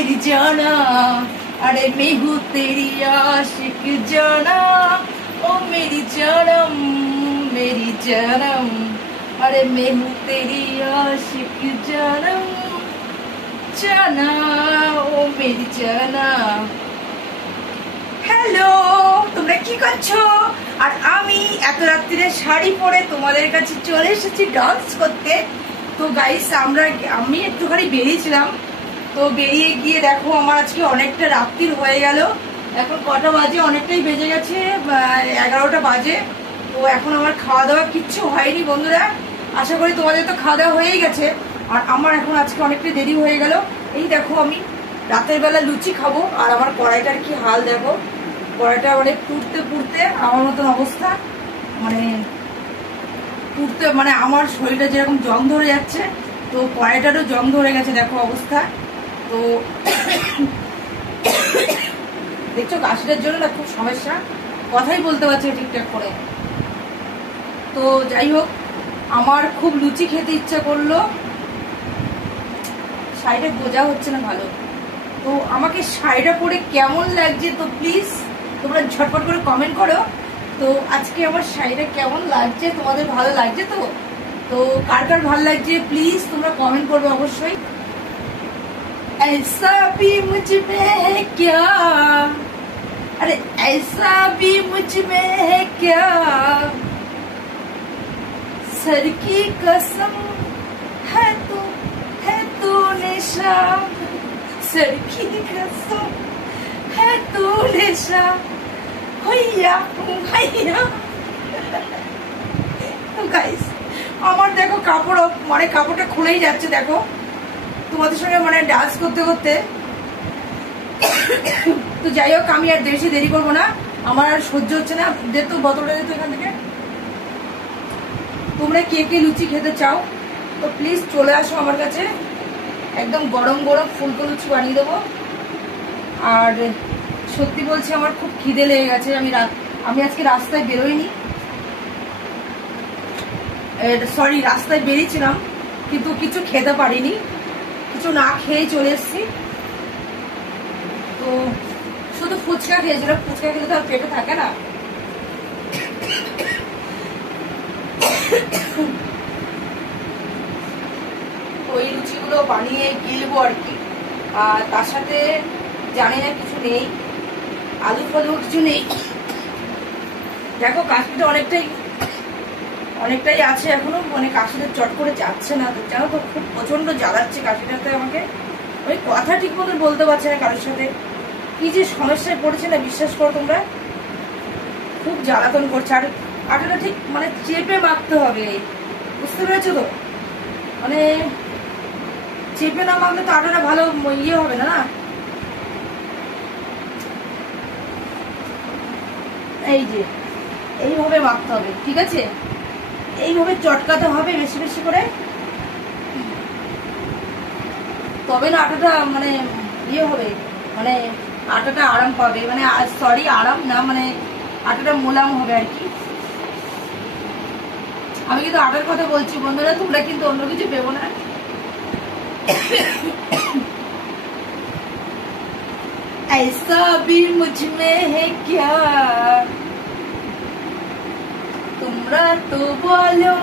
मेरी जाना, अरे मैं हूँ तेरी आशिक जाना, ओ मेरी जानम मेरी जानम, अरे मैं हूँ तेरी आशिक जानम जाना, ओ मेरी जाना। হ্যালো, তোমরা কি করছো? আর আমি এত রাত্রিরে শাড়ি পরে তোমাদের কাছে চলে এসেছি ডান্স করতে। তো গাইস আমি একটুখানি বেরিয়েছিলাম, তো বেরিয়ে গিয়ে দেখো আমার আজকে অনেকটা রাত্রির হয়ে গেল। এখন কটা বাজে? অনেকটাই বেজে গেছে, 11টা বাজে। তো এখন আমার খাওয়া দাওয়া কিচ্ছু হয়নি বন্ধুরা। আশা করি তোমাদের তো খাওয়া দাওয়া হয়েই গেছে, আর আমার এখন আজকে অনেকটা দেরি হয়ে গেল। এই দেখো আমি রাতের বেলা লুচি খাবো, আর আমার কড়াইটার কি হাল দেখো। কড়াইটা মানে পুড়তে পুড়তে আমার মতন অবস্থা, মানে পুড়তে মানে আমার শরীরটা যেরকম জং ধরে যাচ্ছে, তো কড়াইটারও জং ধরে গেছে দেখো অবস্থা। তো দেখছো কাশিটার জন্য না খুব সমস্যা, কথাই বলতে পারছি ঠিকঠাক করে। তো যাই হোক, আমার খুব লুচি খেতে ইচ্ছা করলো। শাড়িটা বোঝা হচ্ছে না ভালো, তো আমাকে শাড়িটা পরে কেমন লাগছে তো প্লিজ তোমরা ঝটপট করে কমেন্ট করো। তো আজকে আমার শাড়িটা কেমন লাগছে, তোমাদের ভালো লাগছে তো? তো কার কার ভালো লাগছে প্লিজ তোমরা কমেন্ট করবে অবশ্যই। ऐसा भी मुझ में है क्या, अरे ऐसा भी मुझ में है क्या, सर की कसम है तू निशा, सर की कसम है तू निशा, भैया भैया। तो गाइस আমার দেখো কাপড় মানে কাপড়টা খুলেই যাচ্ছে দেখো তোমাদের সঙ্গে মানে ডান্স করতে করতে। তো যাই হোক, আমি আর বেশি দেরি করবো না, আমার আর সহ্য হচ্ছে না। যেহেতু বোতলটা যেত এখান থেকে। তোমরা কে কে লুচি খেতে চাও তো প্লিজ চলে আসো আমার কাছে, একদম গরম গরম ফুলকো লুচি বানিয়ে দেবো। আর সত্যি বলছি আমার খুব খিদে লেগে গেছে। আমি আজকে রাস্তায় বেরোইনি, সরি রাস্তায় বেরিয়েছিলাম কিন্তু কিছু খেতে পারিনি, কিছু না খেয়ে চলে এসেছি। তো শুধু ফুচকা খেয়েছিলাম, ফুচকা খেলে তো আর পেটে থাকে না। ওই লুচিগুলো বানিয়ে গিলবো আর কি। আর তার সাথে জানি না কিছু নেই, আলু ফালু কিছু নেই। দেখো কাশিটা অনেকটাই আছে এখনো, মানে কাশিটা চট করে যাচ্ছে না। জানো তো খুব প্রচন্ড জ্বালাচ্ছে কাশিটাতে আমাকে, ওই কথা ঠিক মতো বলতে পারছে না কারোর সাথে। কি যে সমস্যায় পড়েছে না বিশ্বাস করো তোমরা, খুব জ্বালাতন করছে। আর আটাটা ঠিক মানে চেপে মাখতে হবে, বুঝতে পেরেছো তো? মানে চেপে না মাখলে তো আটাটা ভালো ইয়ে হবে না। এই যে এইভাবে মাখতে হবে, ঠিক আছে? এইভাবে চটকাতে হবে বেশি বেশি করে, তবে না আটাটা মানে ইয়ে হবে, মানে আটাটা আরাম পাবে, মানে সরি আরাম না, মানে আটাটা মোলাম হবে আর কি। আমি কিন্তু আটার কথা বলছি বন্ধুরা, তোমরা কিন্তু অন্য কিছু ভেবো না। ऐसा भी मुझ में है क्या, তোমরা তো বলো